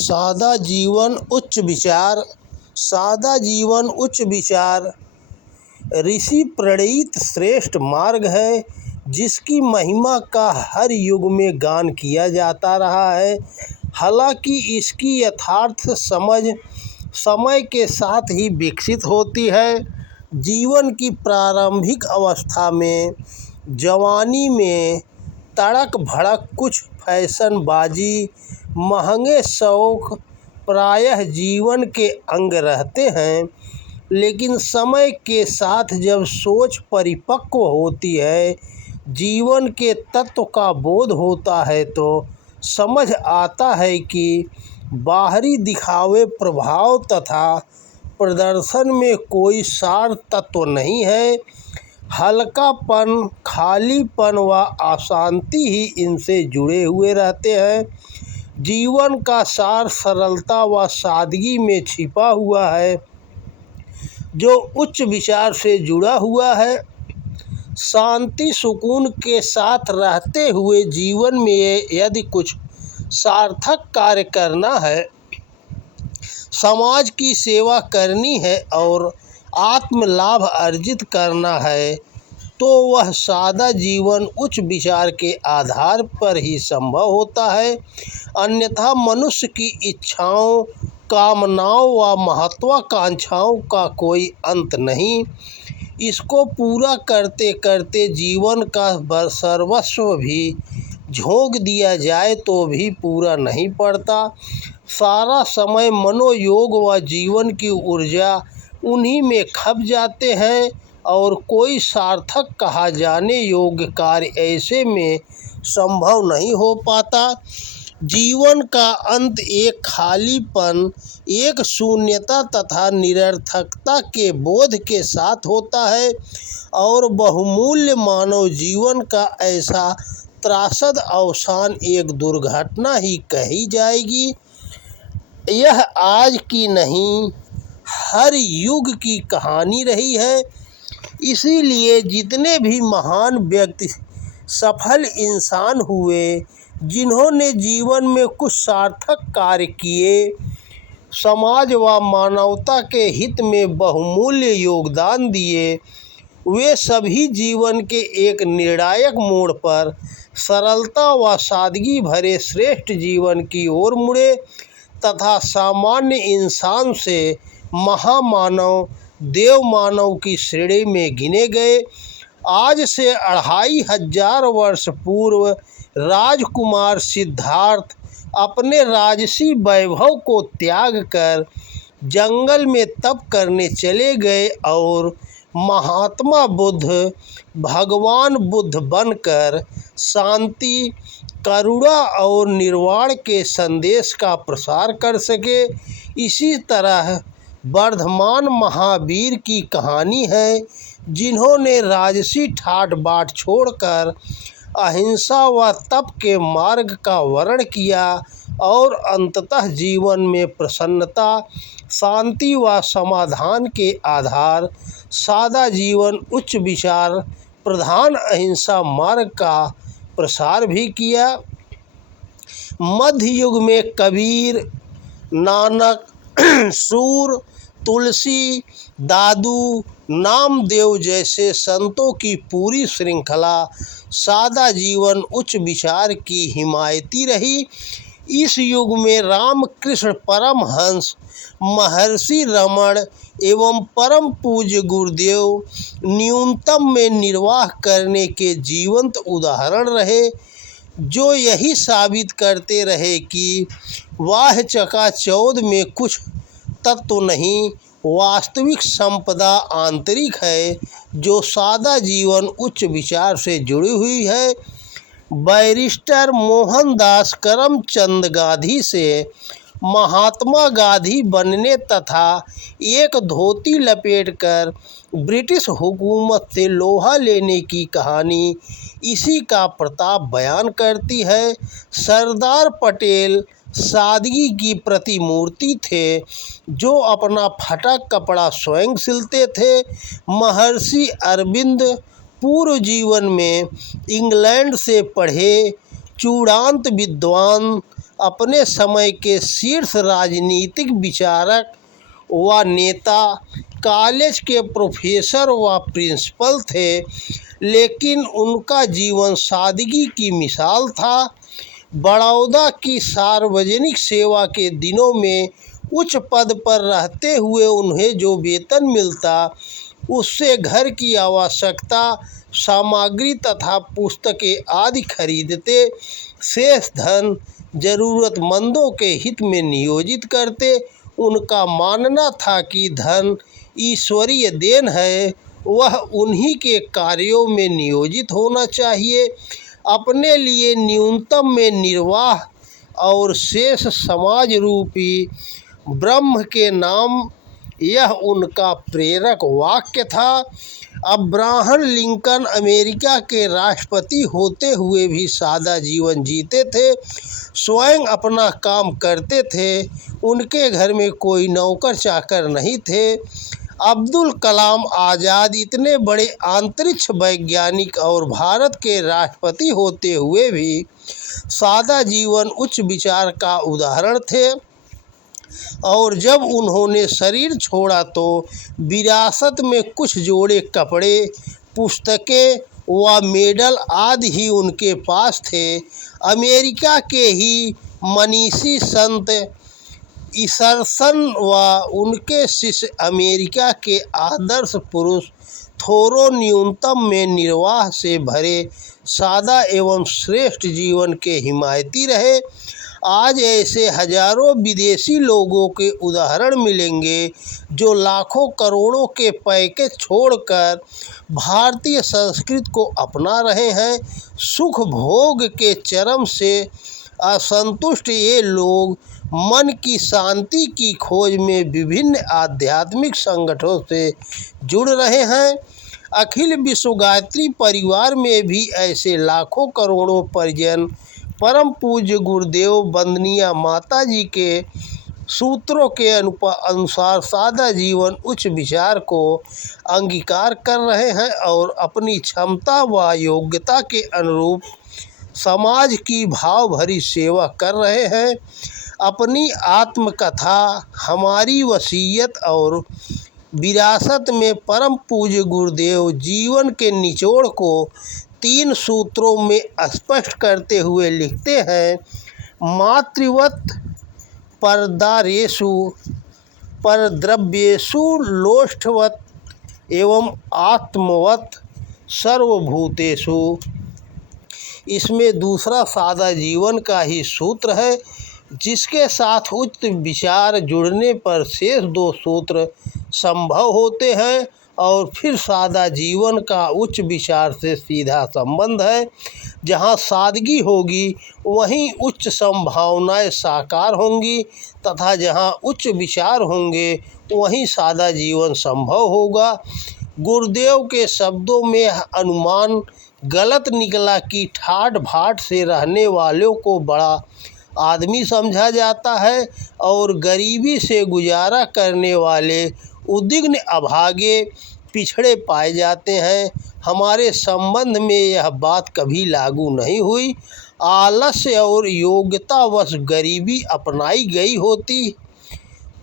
सादा जीवन उच्च विचार। सादा जीवन उच्च विचार ऋषि प्रणीत श्रेष्ठ मार्ग है, जिसकी महिमा का हर युग में गान किया जाता रहा है। हालांकि इसकी यथार्थ समझ समय के साथ ही विकसित होती है। जीवन की प्रारंभिक अवस्था में, जवानी में तड़क भड़क कुछ फैशनबाजी, महंगे शौक प्रायः जीवन के अंग रहते हैं, लेकिन समय के साथ जब सोच परिपक्व होती है, जीवन के तत्व का बोध होता है, तो समझ आता है कि बाहरी दिखावे, प्रभाव तथा प्रदर्शन में कोई सार तत्व नहीं है। हल्कापन, खालीपन व अशांति ही इनसे जुड़े हुए रहते हैं। जीवन का सार सरलता व सादगी में छिपा हुआ है, जो उच्च विचार से जुड़ा हुआ है। शांति सुकून के साथ रहते हुए जीवन में यदि कुछ सार्थक कार्य करना है, समाज की सेवा करनी है और आत्म लाभ अर्जित करना है, तो वह सादा जीवन उच्च विचार के आधार पर ही संभव होता है। अन्यथा मनुष्य की इच्छाओं, कामनाओं व महत्वाकांक्षाओं का कोई अंत नहीं। इसको पूरा करते करते जीवन का सर्वस्व भी झोंक दिया जाए तो भी पूरा नहीं पड़ता। सारा समय मनोयोग व जीवन की ऊर्जा उन्हीं में खप जाते हैं और कोई सार्थक कहा जाने योग्य कार्य ऐसे में संभव नहीं हो पाता। जीवन का अंत एक खालीपन, एक शून्यता तथा निरर्थकता के बोध के साथ होता है और बहुमूल्य मानव जीवन का ऐसा त्रासद अवसान एक दुर्घटना ही कही जाएगी। यह आज की नहीं, हर युग की कहानी रही है। इसीलिए जितने भी महान व्यक्ति, सफल इंसान हुए, जिन्होंने जीवन में कुछ सार्थक कार्य किए, समाज व मानवता के हित में बहुमूल्य योगदान दिए, वे सभी जीवन के एक निर्णायक मोड़ पर सरलता व सादगी भरे श्रेष्ठ जीवन की ओर मुड़े तथा सामान्य इंसान से महामानव, देव मानव की श्रेणी में गिने गए। आज से 2500 वर्ष पूर्व राजकुमार सिद्धार्थ अपने राजसी वैभव को त्याग कर जंगल में तप करने चले गए और महात्मा बुद्ध भगवान बुद्ध बनकर शांति, करुणा और निर्वाण के संदेश का प्रसार कर सके। इसी तरह वर्धमान महावीर की कहानी है, जिन्होंने राजसी ठाट बाट छोड़कर अहिंसा व तप के मार्ग का वर्ण किया और अंततः जीवन में प्रसन्नता, शांति व समाधान के आधार सादा जीवन, उच्च विचार प्रधान अहिंसा मार्ग का प्रसार भी किया। मध्य युग में कबीर, नानक, सूर, तुलसी, दादू, नामदेव जैसे संतों की पूरी श्रृंखला सादा जीवन उच्च विचार की हिमायती रही। इस युग में रामकृष्ण परमहंस, महर्षि रमण एवं परम पूज्य गुरुदेव न्यूनतम में निर्वाह करने के जीवंत उदाहरण रहे, जो यही साबित करते रहे कि वाह चकाचौंध में कुछ तत्व नहीं, वास्तविक संपदा आंतरिक है, जो सादा जीवन उच्च विचार से जुड़ी हुई है। बैरिस्टर मोहनदास करमचंद गांधी से महात्मा गांधी बनने तथा एक धोती लपेटकर ब्रिटिश हुकूमत से लोहा लेने की कहानी इसी का प्रताप बयान करती है। सरदार पटेल सादगी की प्रतिमूर्ति थे, जो अपना फटा कपड़ा स्वयं सिलते थे। महर्षि अरविंद पूर्व जीवन में इंग्लैंड से पढ़े चूड़ांत विद्वान अपने समय के शीर्ष राजनीतिक विचारक व नेता, कॉलेज के प्रोफेसर व प्रिंसिपल थे, लेकिन उनका जीवन सादगी की मिसाल था। बड़ौदा की सार्वजनिक सेवा के दिनों में उच्च पद पर रहते हुए उन्हें जो वेतन मिलता, उससे घर की आवश्यकता सामग्री तथा पुस्तकें आदि खरीदते, शेष धन जरूरतमंदों के हित में नियोजित करते। उनका मानना था कि धन ईश्वरीय देन है, वह उन्हीं के कार्यों में नियोजित होना चाहिए। अपने लिए न्यूनतम में निर्वाह और शेष समाज रूपी ब्रह्म के नाम, यह उनका प्रेरक वाक्य था। अब्राहम लिंकन अमेरिका के राष्ट्रपति होते हुए भी सादा जीवन जीते थे, स्वयं अपना काम करते थे, उनके घर में कोई नौकर चाकर नहीं थे। अब्दुल कलाम आज़ाद इतने बड़े अंतरिक्ष वैज्ञानिक और भारत के राष्ट्रपति होते हुए भी सादा जीवन उच्च विचार का उदाहरण थे, और जब उन्होंने शरीर छोड़ा तो विरासत में कुछ जोड़े कपड़े, पुस्तकें व मेडल आदि ही उनके पास थे। अमेरिका के ही मनीषी संत ईसरसन व उनके शिष्य अमेरिका के आदर्श पुरुष थोरो न्यूनतम में निर्वाह से भरे सादा एवं श्रेष्ठ जीवन के हिमायती रहे। आज ऐसे हजारों विदेशी लोगों के उदाहरण मिलेंगे जो लाखों करोड़ों के पैकेज छोड़कर भारतीय संस्कृति को अपना रहे हैं। सुख भोग के चरम से असंतुष्ट ये लोग मन की शांति की खोज में विभिन्न आध्यात्मिक संगठनों से जुड़ रहे हैं। अखिल विश्व गायत्री परिवार में भी ऐसे लाखों करोड़ों परिजन परम पूज्य गुरुदेव वंदनीय माता जी के सूत्रों के अनुसार सादा जीवन उच्च विचार को अंगीकार कर रहे हैं और अपनी क्षमता व योग्यता के अनुरूप समाज की भाव भरी सेवा कर रहे हैं। अपनी आत्मकथा, हमारी वसीयत और विरासत में परम पूज्य गुरुदेव जीवन के निचोड़ को 3 सूत्रों में स्पष्ट करते हुए लिखते हैं। मातृवत परदारेषु परद्रव्येषु लोष्ठवत एवं आत्मवत सर्वभूतेषु। इसमें दूसरा सादा जीवन का ही सूत्र है, जिसके साथ उच्च विचार जुड़ने पर शेष 2 सूत्र संभव होते हैं, और फिर सादा जीवन का उच्च विचार से सीधा संबंध है। जहाँ सादगी होगी वहीं उच्च संभावनाएं साकार होंगी, तथा जहाँ उच्च विचार होंगे वहीं सादा जीवन संभव होगा। गुरुदेव के शब्दों में अनुमान गलत निकला कि ठाट भाट से रहने वालों को बड़ा आदमी समझा जाता है और गरीबी से गुजारा करने वाले उद्विग्न अभागे पिछड़े पाए जाते हैं। हमारे संबंध में यह बात कभी लागू नहीं हुई। आलस्य और योग्यतावश गरीबी अपनाई गई होती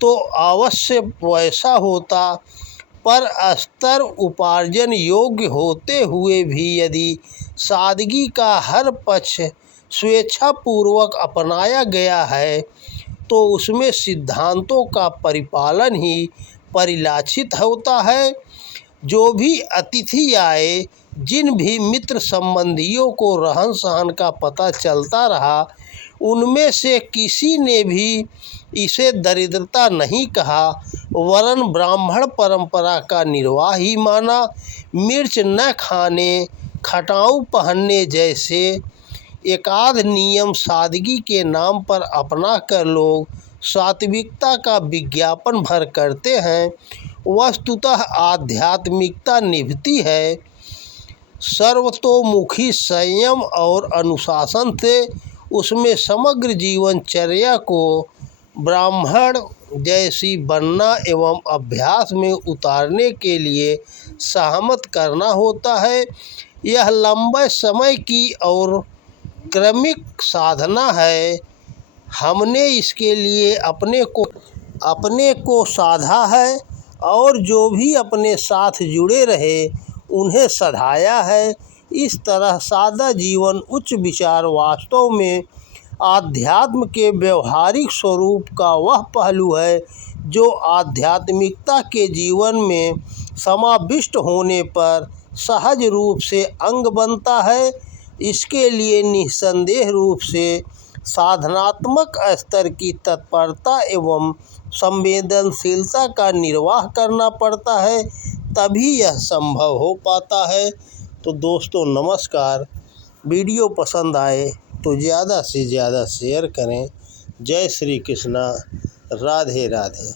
तो अवश्य वैसा होता, पर स्तर उपार्जन योग्य होते हुए भी यदि सादगी का हर पक्ष स्वेच्छापूर्वक अपनाया गया है तो उसमें सिद्धांतों का परिपालन ही परिलक्षित होता है। जो भी अतिथि आए, जिन भी मित्र संबंधियों को रहन सहन का पता चलता रहा, उनमें से किसी ने भी इसे दरिद्रता नहीं कहा, वरन ब्राह्मण परंपरा का निर्वाह ही माना। मिर्च न खाने, खटाऊ पहनने जैसे एकाध नियम सादगी के नाम पर अपना कर लोग सात्विकता का विज्ञापन भर करते हैं। वस्तुतः आध्यात्मिकता निभती है सर्वतोमुखी संयम और अनुशासन से। उसमें समग्र जीवनचर्या को ब्राह्मण जैसी बनना एवं अभ्यास में उतारने के लिए सहमत करना होता है। यह लंबे समय की और क्रमिक साधना है। हमने इसके लिए अपने को साधा है और जो भी अपने साथ जुड़े रहे उन्हें सधाया है। इस तरह सादा जीवन उच्च विचार वास्तव में आध्यात्म के व्यवहारिक स्वरूप का वह पहलू है जो आध्यात्मिकता के जीवन में समाविष्ट होने पर सहज रूप से अंग बनता है। इसके लिए निस्संदेह रूप से साधनात्मक स्तर की तत्परता एवं संवेदनशीलता का निर्वाह करना पड़ता है, तभी यह संभव हो पाता है। तो दोस्तों नमस्कार, वीडियो पसंद आए तो ज़्यादा से ज़्यादा शेयर करें। जय श्री कृष्णा, राधे राधे।